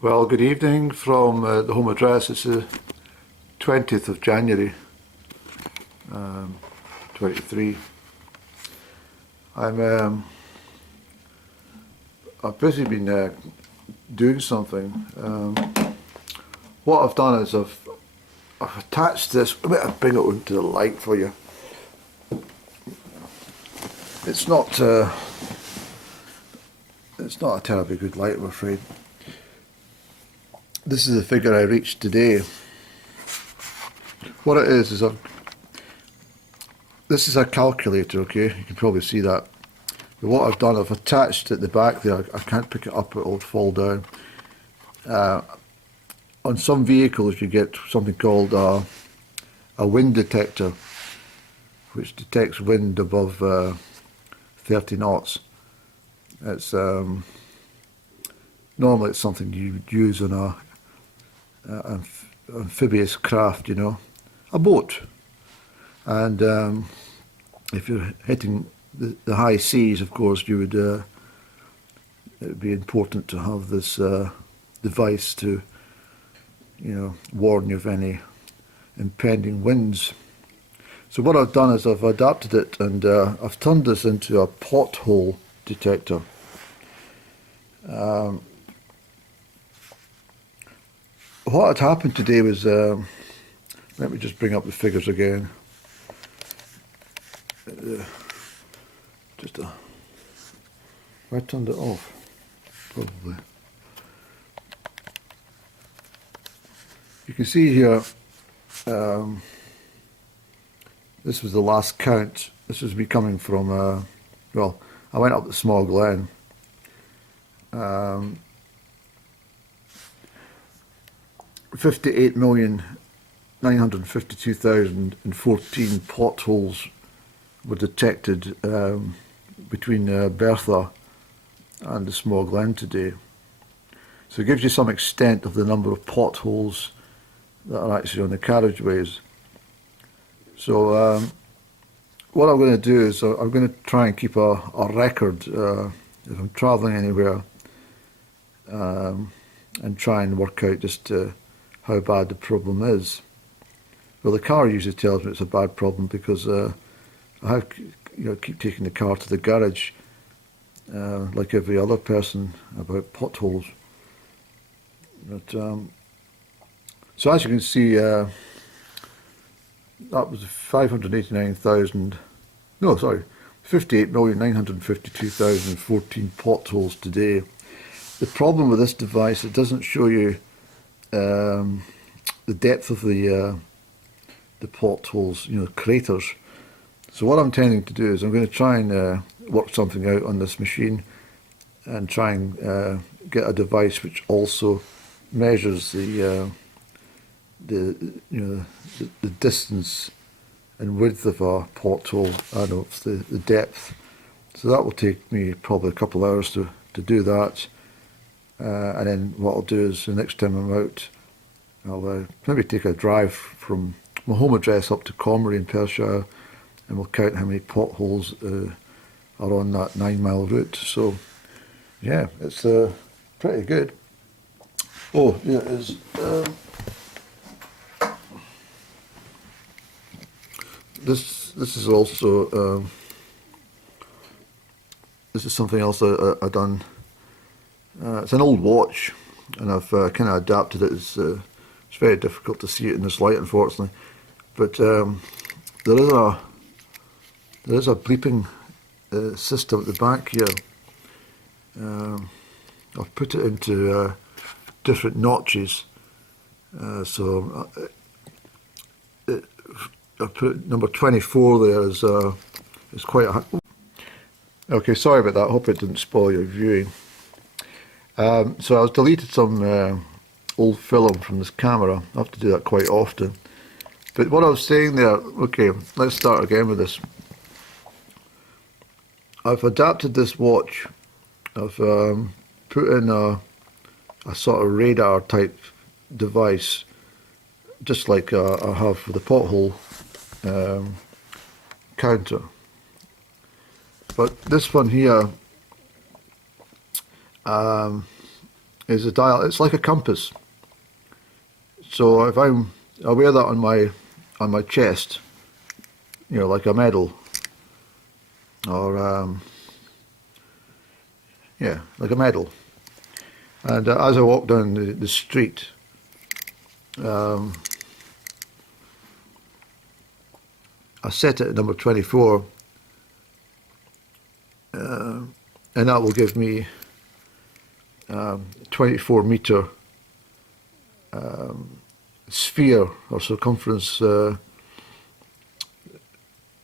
Well, good evening from the home address. It's the 20th of January, 23. I've basically been doing something. What I've done is I've attached this. I'll bring it into the light for you. It's not a terribly good light, I'm afraid. This is the figure I reached today. What it is this is a calculator, okay? You can probably see that. But what I've done, I've attached at the back there. I can't pick it up, it'll fall down. On some vehicles you get something called a wind detector, which detects wind above 30 knots. It's normally it's something you use on a amphibious craft, you know, a boat. And if you're hitting the high seas, of course, you would it would be important to have this device to, you know, warn you of any impending winds. So what I've done is I've adapted it, and I've turned this into a pothole detector. What had happened today was, let me just bring up the figures again. I turned it off, probably. You can see here, this was the last count. This was me coming from, well, I went up the Small Glen. 58,952,014 potholes were detected between Bertha and the Small Glen today. So it gives you some extent of the number of potholes that are actually on the carriageways. So what I'm going to do is I'm going to try and keep a record if I'm travelling anywhere, and try and work out just how bad the problem is. Well, the car usually tells me it's a bad problem because I have, you know, keep taking the car to the garage, like every other person, about potholes. But so as you can see, that was 58,952,014 potholes today. The problem with this device, it doesn't show you the depth of the potholes, you know, craters. So what I'm tending to do is I'm going to try and work something out on this machine and try and get a device which also measures the distance and width of a pothole, and the depth. So that will take me probably a couple of hours to do that. And then what I'll do is the next time I'm out, I'll maybe take a drive from my home address up to Comrie in Perthshire, and we'll count how many potholes are on that 9-mile route. So yeah, it's pretty good. Oh yeah, it is. This is also this is something else I done. It's an old watch, and I've kind of adapted it. It's very difficult to see it in this light, unfortunately. But there is a bleeping system at the back here. I've put it into different notches. So I put number 24 there is quite a... Okay, sorry about that. I hope it didn't spoil your viewing. So I've deleted some old film from this camera. I have to do that quite often. But what I was saying there, okay, let's start again with this. I've adapted this watch. I've put in a sort of radar type device, just like I have for the pothole counter. But this one here is a dial. It's like a compass. So if I wear that on my chest, you know, like a medal, or yeah, like a medal. And as I walk down the street, I set it at number 24, and that will give me 24-meter sphere or circumference.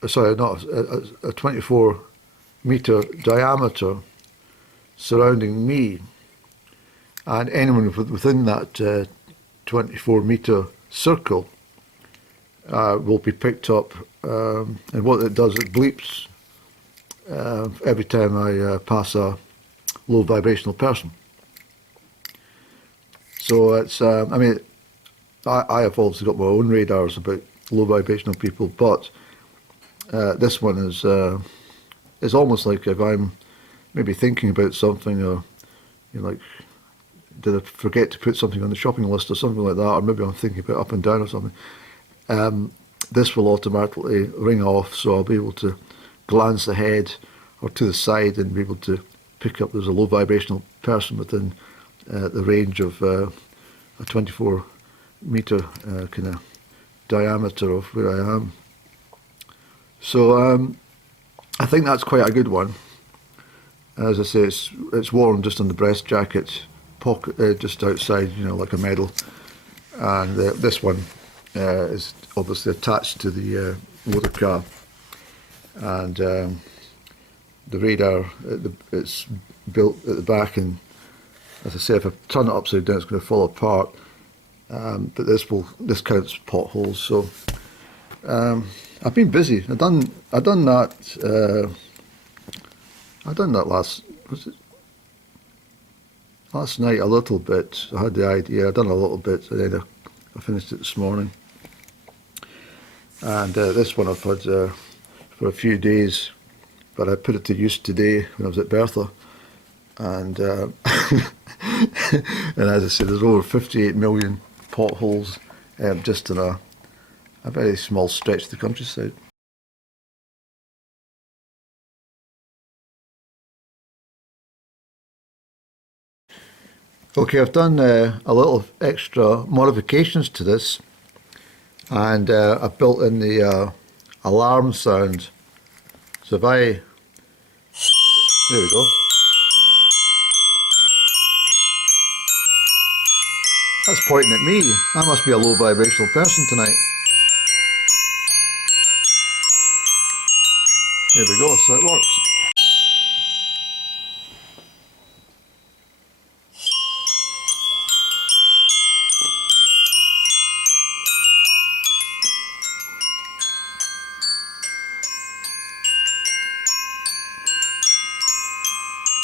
Sorry, not a 24-meter diameter surrounding me, and anyone within that 24-meter circle will be picked up. And what it does, it bleeps every time I pass a low vibrational person. So it's, I mean, I have obviously got my own radars about low vibrational people, but this one is almost like if I'm maybe thinking about something, or you know, like, did I forget to put something on the shopping list or something like that, or maybe I'm thinking about up and down or something. This will automatically ring off, so I'll be able to glance ahead or to the side and be able to pick up there's a low vibrational person within the range of a 24-meter kind of diameter of where I am. So I think that's quite a good one. As I say, it's worn just on the breast jacket pocket, just outside, you know, like a medal. And this one is obviously attached to the motor car, and the radar, it's built at the back, and as I say, if I turn it upside down, it's going to fall apart. But this counts potholes. So I've been busy. I done that. I done that last night a little bit. I had the idea. I done a little bit, and then I finished it this morning. And this one I've had for a few days, but I put it to use today when I was at Bertha. And and as I said, there's over 58 million potholes just in a very small stretch of the countryside. Okay, I've done a little extra modifications to this, and I've built in the alarm sound. So if there we go. That's pointing at me. I must be a low vibrational person tonight. There we go, so it works.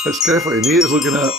It's definitely me it's looking at.